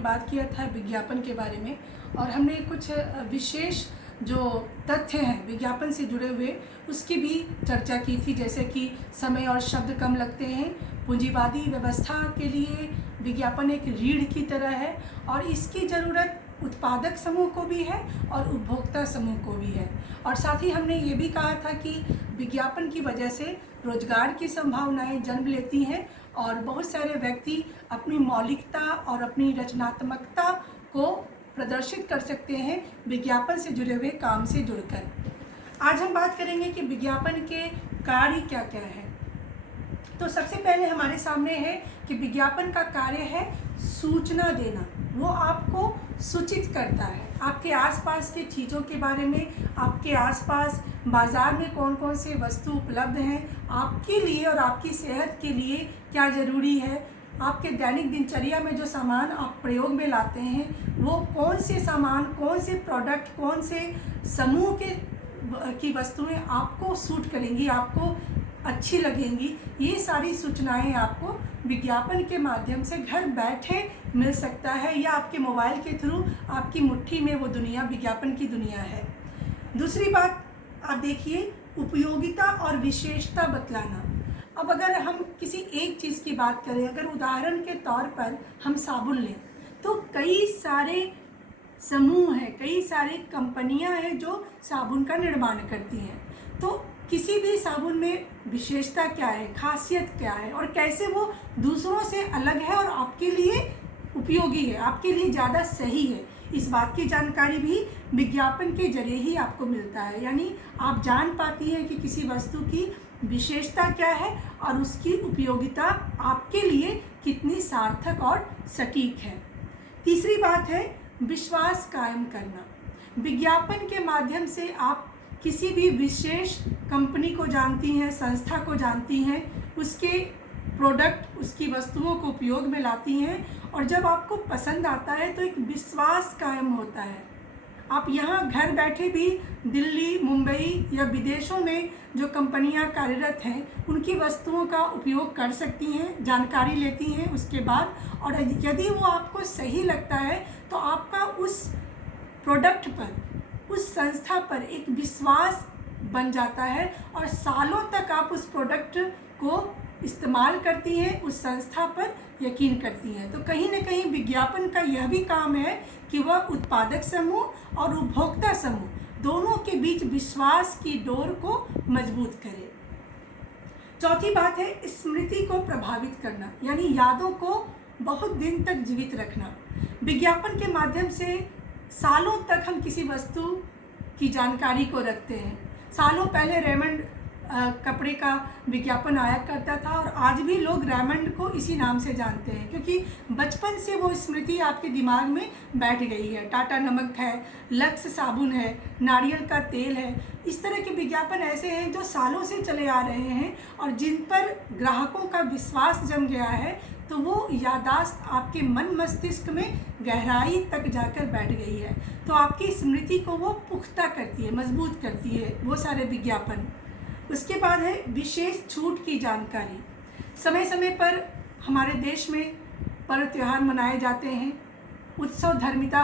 बात किया था विज्ञापन के बारे में और हमने कुछ विशेष जो तथ्य हैं विज्ञापन से जुड़े हुए उसकी भी चर्चा की थी, जैसे कि समय और शब्द कम लगते हैं, पूंजीवादी व्यवस्था के लिए विज्ञापन एक रीढ़ की तरह है और इसकी ज़रूरत उत्पादक समूह को भी है और उपभोक्ता समूह को भी है। और साथ ही हमने ये भी कहा था कि विज्ञापन की वजह से रोजगार की संभावनाएं जन्म लेती हैं और बहुत सारे व्यक्ति अपनी मौलिकता और अपनी रचनात्मकता को प्रदर्शित कर सकते हैं विज्ञापन से जुड़े हुए काम से जुड़कर। आज हम बात करेंगे कि विज्ञापन के कार्य क्या क्या है। तो सबसे पहले हमारे सामने है कि विज्ञापन का कार्य है सूचना देना। वो आपको सूचित करता है आपके आसपास की चीज़ों के बारे में, आपके आसपास बाज़ार में कौन कौन से वस्तु उपलब्ध हैं, आपके लिए और आपकी सेहत के लिए क्या ज़रूरी है, आपके दैनिक दिनचर्या में जो सामान आप प्रयोग में लाते हैं वो कौन से सामान, कौन से प्रोडक्ट, कौन से समूह की वस्तुएं आपको सूट करेंगी, आपको अच्छी लगेंगी। ये सारी सूचनाएं आपको विज्ञापन के माध्यम से घर बैठे मिल सकता है या आपके मोबाइल के थ्रू आपकी मुट्ठी में वो दुनिया विज्ञापन की दुनिया है। दूसरी बात आप देखिए, उपयोगिता और विशेषता बतलाना। अब अगर हम किसी एक चीज़ की बात करें, अगर उदाहरण के तौर पर हम साबुन लें तो कई सारे समूह हैं, कई सारी कंपनियां हैं जो साबुन का निर्माण करती हैं। तो किसी भी साबुन में विशेषता क्या है, खासियत क्या है और कैसे वो दूसरों से अलग है और आपके लिए उपयोगी है, आपके लिए ज़्यादा सही है, इस बात की जानकारी भी विज्ञापन के जरिए ही आपको मिलता है। यानी आप जान पाती हैं कि किसी वस्तु की विशेषता क्या है और उसकी उपयोगिता आपके लिए कितनी सार्थक और सटीक है। तीसरी बात है विश्वास कायम करना। विज्ञापन के माध्यम से आप किसी भी विशेष कंपनी को जानती हैं, संस्था को जानती हैं, उसके प्रोडक्ट, उसकी वस्तुओं को उपयोग में लाती हैं और जब आपको पसंद आता है तो एक विश्वास कायम होता है। आप यहाँ घर बैठे भी दिल्ली, मुंबई या विदेशों में जो कंपनियाँ कार्यरत हैं उनकी वस्तुओं का उपयोग कर सकती हैं, जानकारी लेती हैं उसके बाद, और यदि वो आपको सही लगता है तो आपका उस प्रोडक्ट पर, उस संस्था पर एक विश्वास बन जाता है और सालों तक आप उस प्रोडक्ट को इस्तेमाल करती हैं, उस संस्था पर यकीन करती हैं। तो कहीं ना कहीं विज्ञापन का यह भी काम है कि वह उत्पादक समूह और उपभोक्ता समूह दोनों के बीच विश्वास की डोर को मजबूत करे। चौथी बात है स्मृति को प्रभावित करना, यानी यादों को बहुत दिन तक जीवित रखना। विज्ञापन के माध्यम से सालों तक हम किसी वस्तु की जानकारी को रखते हैं। सालों पहले रेमंड कपड़े का विज्ञापन आया करता था और आज भी लोग रेमंड को इसी नाम से जानते हैं क्योंकि बचपन से वो स्मृति आपके दिमाग में बैठ गई है। टाटा नमक है, लक्स साबुन है, नारियल का तेल है, इस तरह के विज्ञापन ऐसे हैं जो सालों से चले आ रहे हैं और जिन पर ग्राहकों का विश्वास जम गया है तो वो यादाश्त आपके मन मस्तिष्क में गहराई तक जाकर बैठ गई है। तो आपकी स्मृति को वो पुख्ता करती है, मजबूत करती है वो सारे विज्ञापन। उसके बाद है विशेष छूट की जानकारी। समय समय पर हमारे देश में पर्व त्यौहार मनाए जाते हैं। उत्सव धर्मिता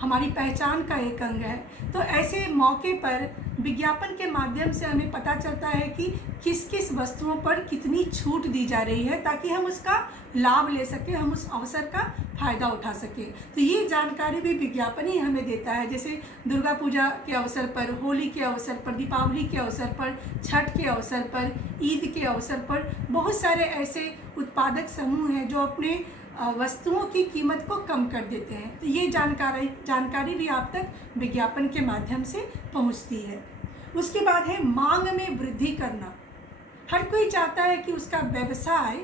हमारी पहचान का एक अंग है। तो ऐसे मौके पर विज्ञापन के माध्यम से हमें पता चलता है कि किस किस वस्तुओं पर कितनी छूट दी जा रही है ताकि हम उसका लाभ ले सकें, हम उस अवसर का फ़ायदा उठा सकें। तो ये जानकारी भी विज्ञापन ही हमें देता है। जैसे दुर्गा पूजा के अवसर पर, होली के अवसर पर, दीपावली के अवसर पर, छठ के अवसर पर, ईद के अवसर पर बहुत सारे ऐसे उत्पादक समूह हैं जो अपने वस्तुओं की कीमत को कम कर देते हैं। तो ये जानकारी भी आप तक विज्ञापन के माध्यम से पहुंचती है। उसके बाद है मांग में वृद्धि करना। हर कोई चाहता है कि उसका व्यवसाय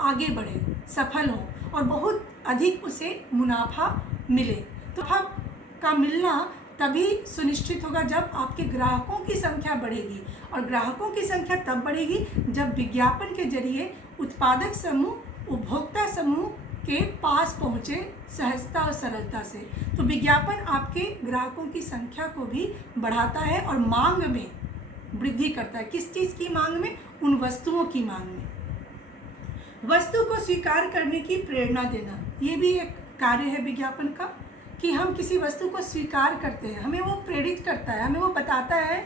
आगे बढ़े, सफल हो और बहुत अधिक उसे मुनाफा मिले। तो का मिलना तभी सुनिश्चित होगा जब आपके ग्राहकों की संख्या बढ़ेगी और ग्राहकों की संख्या तब बढ़ेगी जब विज्ञापन के जरिए उत्पादक समूह, उपभोक्ता समूह के पास पहुँचे सहजता और सरलता से। तो विज्ञापन आपके ग्राहकों की संख्या को भी बढ़ाता है और मांग में वृद्धि करता है। किस चीज़ की मांग में? उन वस्तुओं की मांग में। वस्तु को स्वीकार करने की प्रेरणा देना। ये भी एक कार्य है विज्ञापन का कि हम किसी वस्तु को स्वीकार करते हैं, हमें वो प्रेरित करता है, हमें वो बताता है